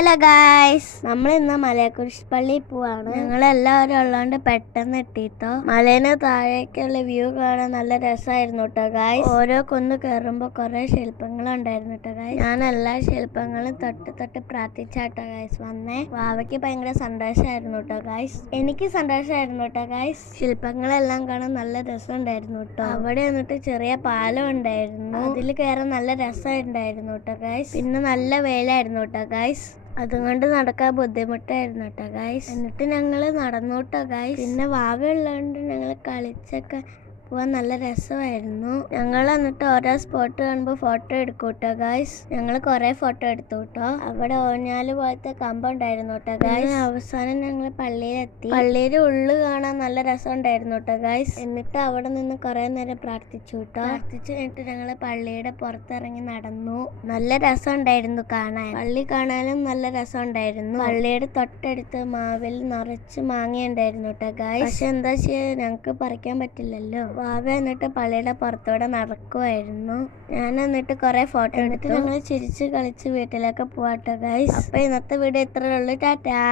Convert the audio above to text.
Hello guys, നമ്മൾ ഇന്ന് മലയക്കുരിശ് പള്ളിയിൽ പോവാണ്. ഞങ്ങളെല്ലാവരും ഉള്ളതുകൊണ്ട് പെട്ടെന്ന് എത്തിട്ടോ. മലേന് താഴേക്കുള്ള വ്യൂ കാണാൻ നല്ല രസമായിരുന്നു കേട്ടോ ഗായ്സ്. ഓരോ കുന്ന് കയറുമ്പോൾ കുറെ ശില്പങ്ങളുണ്ടായിരുന്നു കേട്ടോ ഗായ്സ്. ഞാൻ എല്ലാ ശില്പങ്ങളും തൊട്ട് പ്രാർത്ഥിച്ചാട്ടോ ഗായ്സ് വന്നേ. വാവയ്ക്ക് ഭയങ്കര സന്തോഷമായിരുന്നു കേട്ടോ ഗായ്സ്. എനിക്ക് സന്തോഷമായിരുന്നു കേട്ടോ ഗായ്സ്. ശില്പങ്ങളെല്ലാം കാണാൻ നല്ല രസമുണ്ടായിരുന്നു കേട്ടോ. അവിടെ എന്നിട്ട് ചെറിയ പാലം ഉണ്ടായിരുന്നു, അതിൽ കയറാൻ നല്ല രസമുണ്ടായിരുന്നു കേട്ടോ ഗായ്സ്. പിന്നെ നല്ല വെയിലായിരുന്നു കേട്ടോ ഗായ്സ്, അതുകൊണ്ട് നടക്കാൻ ബുദ്ധിമുട്ടായിരുന്നു കേട്ടോ ഗായ്സ്. എന്നിട്ട് ഞങ്ങൾ നടന്നു കേട്ടോ ഗായ്സ്. പിന്നെ വാവയുള്ളതുകൊണ്ട് ഞങ്ങൾ കളിച്ചൊക്കെ പോവാൻ നല്ല രസമായിരുന്നു. ഞങ്ങൾ എന്നിട്ട് ഓരോ സ്പോട്ട് കാണുമ്പോൾ ഫോട്ടോ എടുക്കും കേട്ടോ ഗായ്സ്. ഞങ്ങൾ കുറെ ഫോട്ടോ എടുത്തു കേട്ടോ. അവിടെ ഓഞ്ഞാല് പോലത്തെ കമ്പുണ്ടായിരുന്നു കേട്ടോ ഗായ്സ്. അവസാനം ഞങ്ങൾ പള്ളിയിലെത്തി. പള്ളിയുടെ ഉള്ളു കാണാൻ നല്ല രസം ഉണ്ടായിരുന്നു കേട്ടോ ഗായ്സ്. എന്നിട്ട് അവിടെ നിന്ന് കുറെ നേരം പ്രാർത്ഥിച്ചു കേട്ടോ. പ്രാർത്ഥിച്ചു കഴിഞ്ഞിട്ട് ഞങ്ങൾ പള്ളിയുടെ പുറത്തിറങ്ങി നടന്നു. നല്ല രസം ഉണ്ടായിരുന്നു കാണാൻ. പള്ളി കാണാനും നല്ല രസം ഉണ്ടായിരുന്നു. പള്ളിയുടെ തൊട്ടടുത്ത് മാവിൽ നിറച്ച് മാങ്ങ ഉണ്ടായിരുന്നു കേട്ടോ ഗായ്സ്. പക്ഷെ എന്താ ചെയ്യാ, ഞങ്ങക്ക് പറിക്കാൻ പറ്റില്ലല്ലോ. വാവ എന്നിട്ട് പള്ളിയുടെ പുറത്തോടെ നടക്കുമായിരുന്നു. ഞാൻ എന്നിട്ട് കുറെ ഫോട്ടോ എടുത്തിട്ട് ഞങ്ങൾ ചിരിച്ച് കളിച്ച് വീട്ടിലേക്ക് പോവാട്ടോ ഗൈസ്. അപ്പൊ ഇന്നത്തെ വീഡിയോ ഇത്രയേ ഉള്ളൂ. ടാറ്റാ.